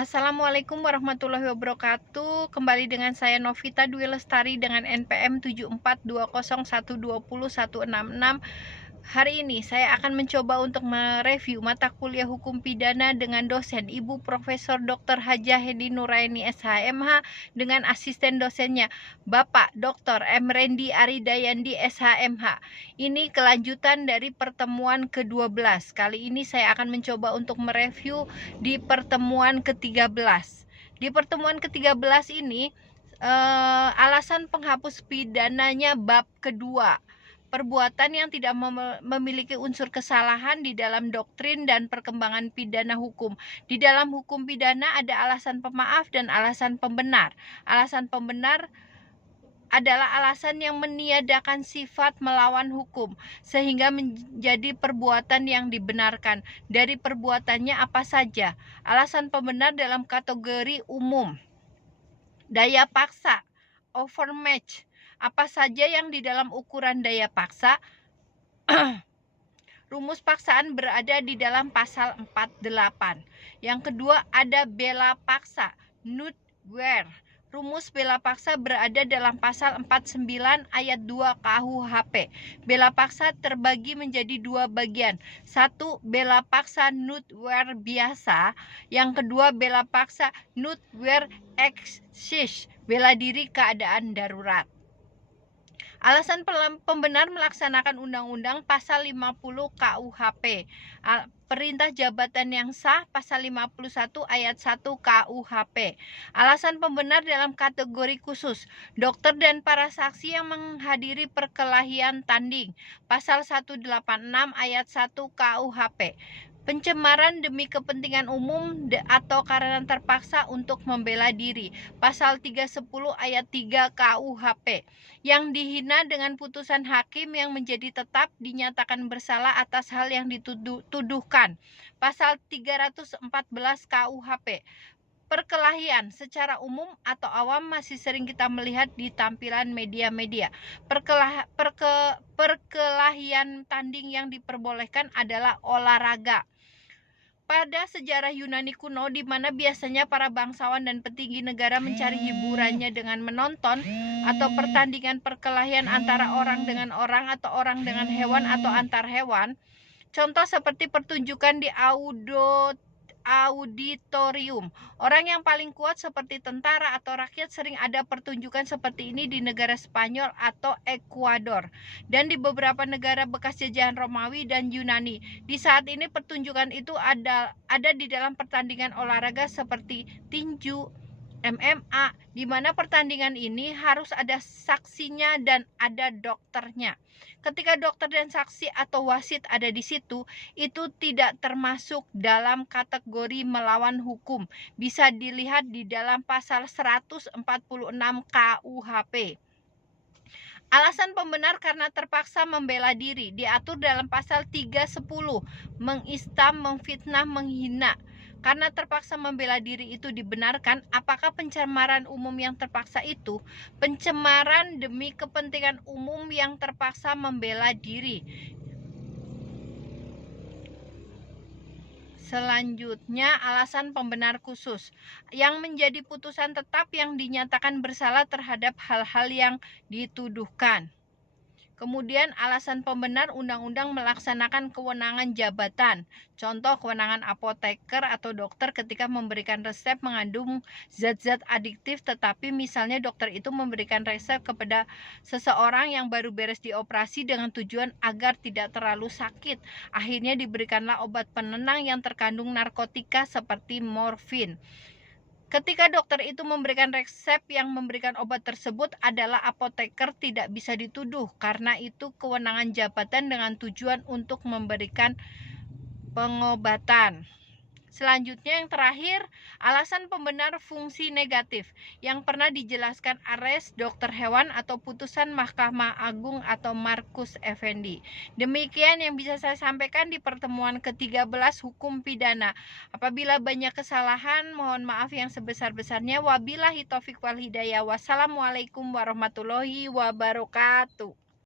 Assalamualaikum warahmatullahi wabarakatuh. Kembali dengan saya Novita Dwi Lestari dengan NPM 7420120166. Hari ini saya akan mencoba untuk mereview mata kuliah Hukum Pidana dengan dosen Ibu Profesor Dr. Hajah Hedi Nuraini SHMH dengan asisten dosennya Bapak Dr. M. Rendi Aridayandi SHMH. Ini kelanjutan dari pertemuan ke-12. Kali ini saya akan mencoba untuk mereview di pertemuan ke-13. Di pertemuan ke-13 ini alasan penghapus pidananya bab kedua, perbuatan yang tidak memiliki unsur kesalahan di dalam doktrin dan perkembangan pidana hukum. Di dalam hukum pidana ada alasan pemaaf dan alasan pembenar. Alasan pembenar adalah alasan yang meniadakan sifat melawan hukum sehingga menjadi perbuatan yang dibenarkan. Dari perbuatannya apa saja? Alasan pembenar dalam kategori umum: daya paksa, overmatch. Apa saja yang di dalam ukuran daya paksa? Rumus paksaan berada di dalam pasal 48. Yang kedua ada bela paksa, nutware. Rumus bela paksa berada dalam pasal 49 ayat 2 KUHP. Bela paksa terbagi menjadi dua bagian. Satu, bela paksa nutware biasa. Yang kedua, bela paksa nutware excis, bela diri keadaan darurat. Alasan pembenar melaksanakan undang-undang pasal 50 KUHP. Perintah jabatan yang sah pasal 51 ayat 1 KUHP. Alasan pembenar dalam kategori khusus, dokter dan para saksi yang menghadiri perkelahian tanding pasal 186 ayat 1 KUHP. Pencemaran demi kepentingan umum atau karena terpaksa untuk membela diri pasal 310 ayat 3 KUHP. Yang dihina dengan putusan hakim yang menjadi tetap dinyatakan bersalah atas hal yang dituduhkan pasal 314 KUHP. Perkelahian secara umum atau awam masih sering kita melihat di tampilan media-media. Perkelahian tanding yang diperbolehkan adalah olahraga. Pada sejarah Yunani kuno, di mana biasanya para bangsawan dan petinggi negara mencari hiburannya dengan menonton atau pertandingan perkelahian antara orang dengan orang atau orang dengan hewan atau antar hewan. Contoh seperti pertunjukan di auditorium. Orang yang paling kuat seperti tentara atau rakyat sering ada pertunjukan seperti ini di negara Spanyol atau Ekuador dan di beberapa negara bekas jajahan Romawi dan Yunani. Di saat ini pertunjukan itu ada di dalam pertandingan olahraga seperti tinju, MMA, di mana pertandingan ini harus ada saksinya dan ada dokternya. Ketika dokter dan saksi atau wasit ada di situ, itu tidak termasuk dalam kategori melawan hukum. Bisa dilihat di dalam pasal 146 KUHP. Alasan pembenar karena terpaksa membela diri diatur dalam pasal 310, mengistam, memfitnah, menghina. Karena terpaksa membela diri itu dibenarkan, apakah pencemaran umum yang terpaksa itu pencemaran demi kepentingan umum yang terpaksa membela diri? Selanjutnya, alasan pembenar khusus yang menjadi putusan tetap yang dinyatakan bersalah terhadap hal-hal yang dituduhkan. Kemudian alasan pembenar undang-undang melaksanakan kewenangan jabatan. Contoh kewenangan apoteker atau dokter ketika memberikan resep mengandung zat-zat adiktif, tetapi misalnya dokter itu memberikan resep kepada seseorang yang baru beres dioperasi dengan tujuan agar tidak terlalu sakit. Akhirnya diberikanlah obat penenang yang terkandung narkotika seperti morfin. Ketika dokter itu memberikan resep yang memberikan obat tersebut adalah apoteker tidak bisa dituduh karena itu kewenangan jabatan dengan tujuan untuk memberikan pengobatan. Selanjutnya yang terakhir, alasan pembenar fungsi negatif yang pernah dijelaskan Ares, dokter hewan atau putusan Mahkamah Agung atau Markus Effendi. Demikian yang bisa saya sampaikan di pertemuan ke-13 hukum pidana. Apabila banyak kesalahan, mohon maaf yang sebesar-besarnya. Wabillahi taufik wal hidayah. Wassalamualaikum warahmatullahi wabarakatuh.